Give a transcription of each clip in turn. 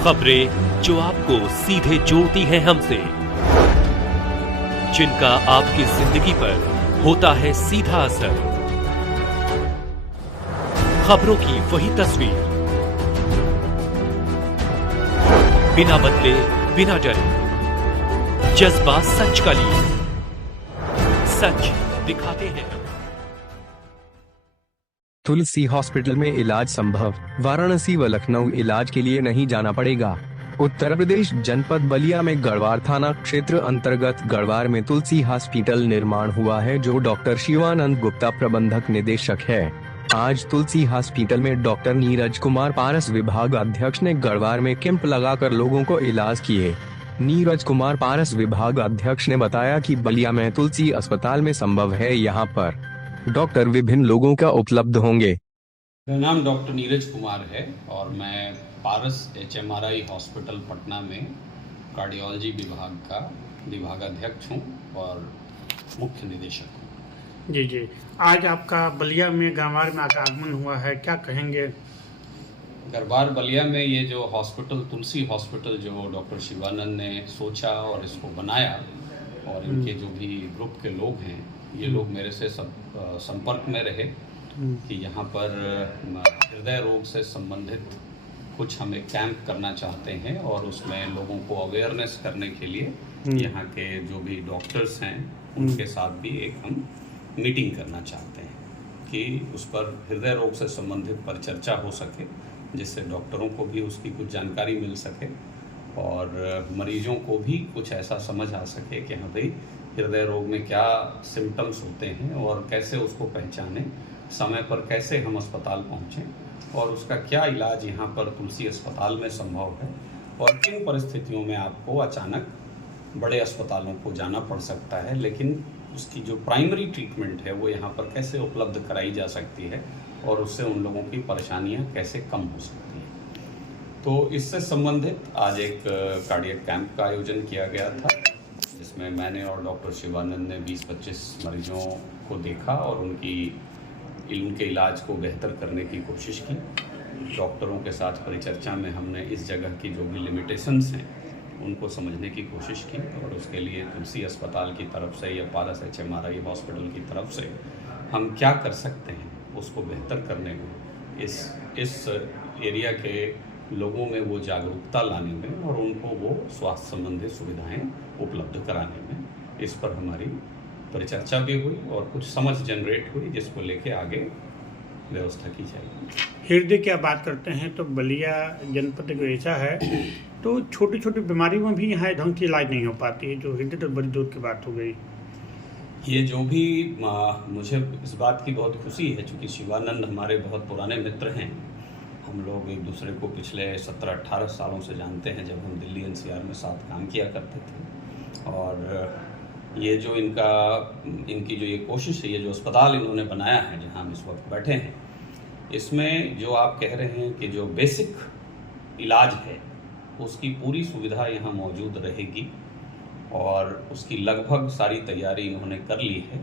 खबरें जो आपको सीधे जोड़ती हैं हमसे, जिनका आपकी जिंदगी पर होता है सीधा असर। खबरों की वही तस्वीर, बिना बदले बिना डरे, जज्बा सच का लिए, सच दिखाते हैं। तुलसी हॉस्पिटल में इलाज संभव, वाराणसी व लखनऊ इलाज के लिए नहीं जाना पड़ेगा। उत्तर प्रदेश जनपद बलिया में गढ़वार थाना क्षेत्र अंतर्गत गढ़वार में तुलसी हॉस्पिटल निर्माण हुआ है, जो डॉक्टर शिवानंद गुप्ता प्रबंधक निदेशक है। आज तुलसी हॉस्पिटल में डॉक्टर नीरज कुमार पारस विभाग अध्यक्ष ने गढ़वार में कैंप लगाकर लोगों को इलाज किए। नीरज कुमार पारस विभाग अध्यक्ष ने बताया कि बलिया में तुलसी अस्पताल में संभव है, यहाँ पर डॉक्टर विभिन्न लोगों का उपलब्ध होंगे। मेरा नाम डॉक्टर नीरज कुमार है और मैं पारस HMRI हॉस्पिटल पटना में कार्डियोलॉजी विभाग का विभागाध्यक्ष हूँ और मुख्य निदेशक हूँ। जी, आज आपका बलिया में गढ़वार में आगमन हुआ है, क्या कहेंगे? गढ़वार बलिया में ये जो हॉस्पिटल तुलसी हॉस्पिटल जो डॉक्टर शिवानंद ने सोचा और इसको बनाया, और इनके जो भी ग्रुप के लोग हैं, ये लोग मेरे से सब संपर्क में रहे कि यहाँ पर हृदय रोग से संबंधित कुछ हम एक कैंप करना चाहते हैं और उसमें लोगों को अवेयरनेस करने के लिए यहाँ के जो भी डॉक्टर्स हैं उनके साथ भी एक हम मीटिंग करना चाहते हैं कि उस पर हृदय रोग से संबंधित पर चर्चा हो सके, जिससे डॉक्टरों को भी उसकी कुछ जानकारी मिल सके और मरीजों को भी कुछ ऐसा समझ आ सके कि हाँ भाई हृदय रोग में क्या सिम्टम्स होते हैं और कैसे उसको पहचानें, समय पर कैसे हम अस्पताल पहुँचें और उसका क्या इलाज यहाँ पर तुलसी अस्पताल में संभव है और किन परिस्थितियों में आपको अचानक बड़े अस्पतालों को जाना पड़ सकता है, लेकिन उसकी जो प्राइमरी ट्रीटमेंट है वो यहाँ पर कैसे उपलब्ध कराई जा सकती है और उससे उन लोगों की परेशानियाँ कैसे कम हो सकती हैं। तो इससे संबंधित आज एक कार्डियक कैंप का आयोजन किया गया था, जिसमें मैंने और डॉक्टर शिवानंद ने 20-25 मरीजों को देखा और उनके इलाज को बेहतर करने की कोशिश की। डॉक्टरों के साथ परिचर्चा में हमने इस जगह की जो भी लिमिटेशंस हैं उनको समझने की कोशिश की और उसके लिए तुलसी अस्पताल की तरफ से या पारस HMRI हॉस्पिटल की तरफ से हम क्या कर सकते हैं उसको बेहतर करने में, इस एरिया के लोगों में वो जागरूकता लाने में और उनको वो स्वास्थ्य संबंधी सुविधाएं उपलब्ध कराने में, इस पर हमारी परिचर्चा भी हुई और कुछ समझ जनरेट हुई, जिसको लेके आगे व्यवस्था की जाएगी। हृदय की आप बात करते हैं तो बलिया जनपद एक ऐसा है तो छोटी छोटी बीमारियों में भी यहाँ ढंग की इलाज नहीं हो पाती है, जो हृदय तो बड़ी दूर की बात हो गई। ये जो भी मुझे इस बात की बहुत खुशी है, चूँकि शिवानंद हमारे बहुत पुराने मित्र हैं, हम लोग एक दूसरे को पिछले 17-18 सालों से जानते हैं, जब हम दिल्ली NCR में साथ काम किया करते थे। और ये जो इनकी जो ये कोशिश है, ये जो अस्पताल इन्होंने बनाया है जहाँ हम इस वक्त बैठे हैं, इसमें जो आप कह रहे हैं कि जो बेसिक इलाज है उसकी पूरी सुविधा यहाँ मौजूद रहेगी और उसकी लगभग सारी तैयारी इन्होंने कर ली है।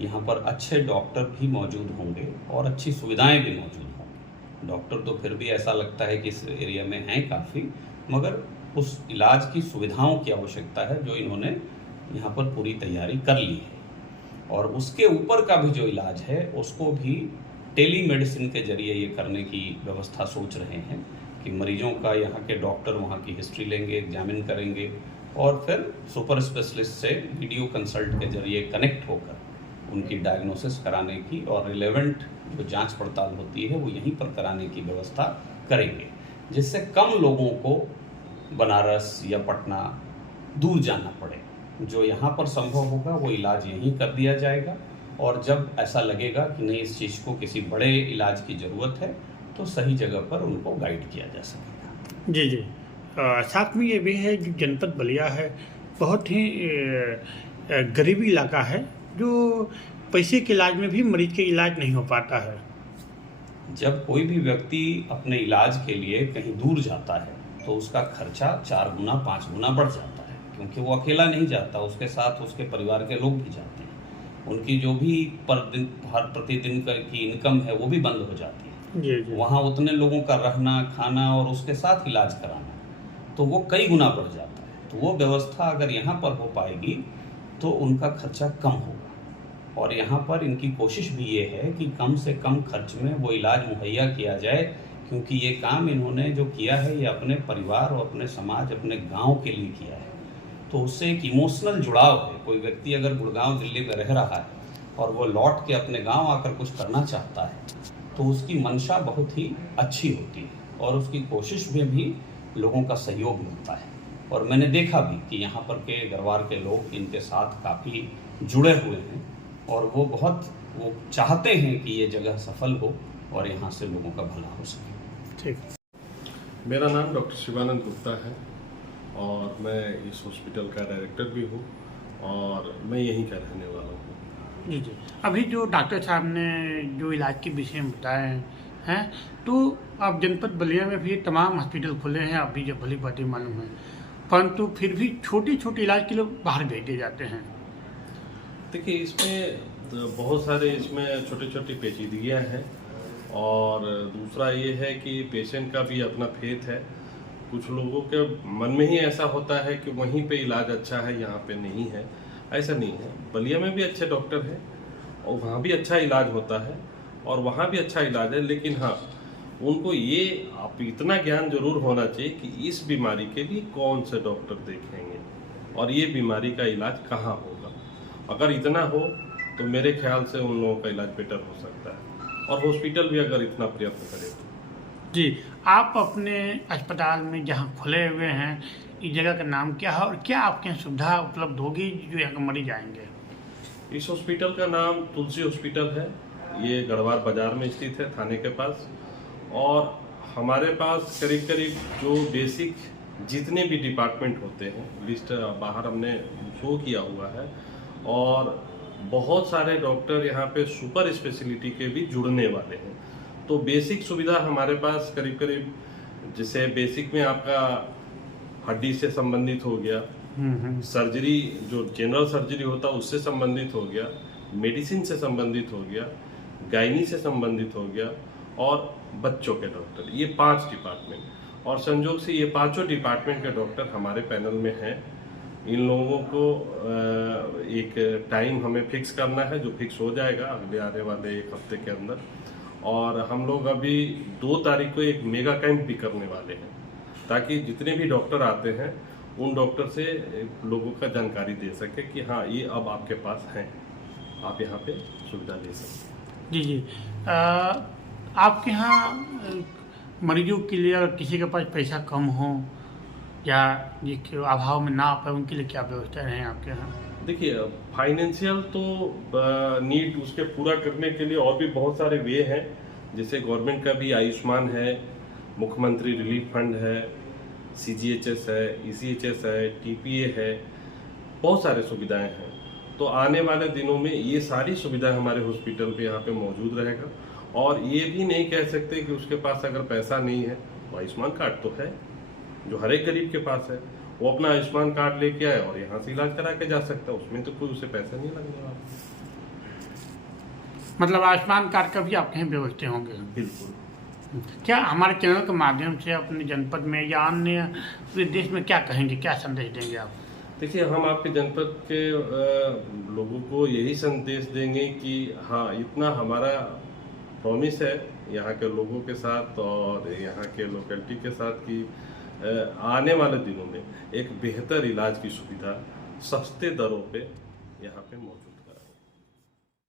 यहाँ पर अच्छे डॉक्टर भी मौजूद होंगे और अच्छी सुविधाएं भी मौजूद होंगी। डॉक्टर तो फिर भी ऐसा लगता है कि इस एरिया में हैं काफ़ी, मगर उस इलाज की सुविधाओं की आवश्यकता है जो इन्होंने यहाँ पर पूरी तैयारी कर ली है। और उसके ऊपर का भी जो इलाज है उसको भी टेली मेडिसिन के जरिए ये करने की व्यवस्था सोच रहे हैं कि मरीजों का यहाँ के डॉक्टर वहाँ की हिस्ट्री लेंगे, एग्जामिन करेंगे और फिर सुपर स्पेशलिस्ट से वीडियो कंसल्ट के जरिए कनेक्ट होकर उनकी डायग्नोसिस कराने की और रिलेवेंट जो जांच पड़ताल होती है वो यहीं पर कराने की व्यवस्था करेंगे, जिससे कम लोगों को बनारस या पटना दूर जाना पड़े। जो यहाँ पर संभव होगा वो इलाज यहीं कर दिया जाएगा और जब ऐसा लगेगा कि नहीं इस चीज़ को किसी बड़े इलाज की ज़रूरत है तो सही जगह पर उनको गाइड किया जा सकेगा। जी, साथ में ये भी है जो जनपद बलिया है बहुत ही गरीबी इलाका है, जो पैसे के इलाज में भी मरीज के इलाज नहीं हो पाता है। जब कोई भी व्यक्ति अपने इलाज के लिए कहीं दूर जाता है तो उसका खर्चा 4 गुना 5 गुना बढ़ जाता है, क्योंकि वो अकेला नहीं जाता, उसके साथ उसके परिवार के लोग भी जाते हैं। उनकी जो भी हर प्रतिदिन की इनकम है वो भी बंद हो जाती है। जी। वहाँ उतने लोगों का रहना, खाना और उसके साथ इलाज कराना, तो वो कई गुना बढ़ जाता है। तो वो व्यवस्था अगर यहाँ पर हो पाएगी तो उनका खर्चा कम होगा। और यहाँ पर इनकी कोशिश भी ये है कि कम से कम खर्च में वो इलाज मुहैया किया जाए, क्योंकि ये काम इन्होंने जो किया है ये अपने परिवार और अपने समाज, अपने गांव के लिए किया है। तो उससे एक इमोशनल जुड़ाव है। कोई व्यक्ति अगर गुड़गांव दिल्ली में रह रहा है और वो लौट के अपने गांव आकर कुछ करना चाहता है तो उसकी मंशा बहुत ही अच्छी होती है और उसकी कोशिश में भी लोगों का सहयोग मिलता है। और मैंने देखा भी कि यहाँ पर के गरवार के लोग इनके साथ काफ़ी जुड़े हुए हैं और वो चाहते हैं कि ये जगह सफल हो और यहाँ से लोगों का भला हो सके। ठीक। मेरा नाम डॉक्टर शिवानंद गुप्ता है और मैं इस हॉस्पिटल का डायरेक्टर भी हूँ और मैं यहीं का रहने वाला हूँ। जी। अभी जो डॉक्टर साहब ने जो इलाज के विषय में बताए हैं, तो अब जनपद बलिया में भी तमाम हॉस्पिटल खुले हैं, अभी जब भली बातें मालूम है, परंतु फिर भी छोटे छोटे इलाज के लिए बाहर भेजे जाते हैं। देखिए, इसमें बहुत सारे छोटी छोटी पेचीदगियाँ हैं और दूसरा ये है कि पेशेंट का भी अपना फेथ है। कुछ लोगों के मन में ही ऐसा होता है कि वहीं पे इलाज अच्छा है, यहाँ पे नहीं है। ऐसा नहीं है, बलिया में भी अच्छे डॉक्टर हैं और वहाँ भी अच्छा इलाज होता है और वहाँ भी अच्छा इलाज है। लेकिन हाँ, उनको ये आप इतना ज्ञान जरूर होना चाहिए कि इस बीमारी के लिए कौन से डॉक्टर देखेंगे और ये बीमारी का इलाज कहाँ होगा। अगर इतना हो तो मेरे ख्याल से उन लोगों का इलाज बेटर हो सकता है और हॉस्पिटल भी अगर इतना प्रयत्न करे तो। जी, आप अपने अस्पताल में जहाँ खुले हुए हैं, इस जगह का नाम क्या है और क्या आपके यहाँ सुविधा उपलब्ध होगी जो यहाँ के मरीज आएंगे? इस हॉस्पिटल का नाम तुलसी हॉस्पिटल है। ये गढ़वार बाजार में स्थित है, थाने के पास। और हमारे पास करीब करीब जो बेसिक जितने भी डिपार्टमेंट होते हैं, लिस्ट बाहर हमने शो किया हुआ है और बहुत सारे डॉक्टर यहाँ पे सुपर स्पेशलिटी के भी जुड़ने वाले हैं। तो बेसिक सुविधा हमारे पास करीब करीब, जैसे बेसिक में आपका हड्डी से संबंधित हो गया, सर्जरी जो जनरल सर्जरी होता है उससे संबंधित हो गया, मेडिसिन से संबंधित हो गया, गायनी से संबंधित हो गया और बच्चों के डॉक्टर। ये 5 डिपार्टमेंट और संयोग से ये 5 डिपार्टमेंट के डॉक्टर हमारे पैनल में हैं। इन लोगों को एक टाइम हमें फिक्स करना है जो फिक्स हो जाएगा अगले आने वाले 1 हफ्ते के अंदर। और हम लोग अभी 2 तारीख को एक मेगा कैंप भी करने वाले हैं ताकि जितने भी डॉक्टर आते हैं उन डॉक्टर से लोगों का जानकारी दे सके कि हाँ, ये अब आपके पास हैं, आप यहाँ पे सुविधा ले सकते हैं। जी। आपके यहाँ मरीजों के लिए अगर किसी के पास पैसा कम हो या जिसके अभाव में ना आ पाए, उनके लिए क्या व्यवस्था है आपके यहाँ? देखिए, फाइनेंशियल तो नीड उसके पूरा करने के लिए और भी बहुत सारे वे हैं। जैसे गवर्नमेंट का भी आयुष्मान है, मुख्यमंत्री रिलीफ फंड है, CGHS है, ECHS है, TPA है, बहुत सारे सुविधाएं हैं। तो आने वाले दिनों में ये सारी सुविधाएं हमारे हॉस्पिटल पे यहाँ पे मौजूद रहेगा। और ये भी नहीं कह सकते कि उसके पास अगर पैसा नहीं है, तो आयुष्मान कार्ड तो है जो हर एक गरीब के पास है, वो अपना आयुष्मान कार्ड लेके आए और यहाँ से इलाज करा के जा सकता है। उसमें तो कोई उसे पैसा नहीं लगने वाला। मतलब आयुष्मान कार्ड का भी आपके यहाँ व्यवस्था होंगे? बिल्कुल। क्या हमारे चैनल के माध्यम से अपने जनपद में या अन्य पूरे देश में क्या कहेंगे, क्या संदेश देंगे आप? देखिए, हम आपके जनपद के लोगों को यही संदेश देंगे कि हाँ, इतना हमारा प्रॉमिस है यहाँ के लोगों के साथ और यहाँ के लोकेलिटी के साथ कि आने वाले दिनों में एक बेहतर इलाज की सुविधा सस्ते दरों पे यहाँ पे मौजूद है।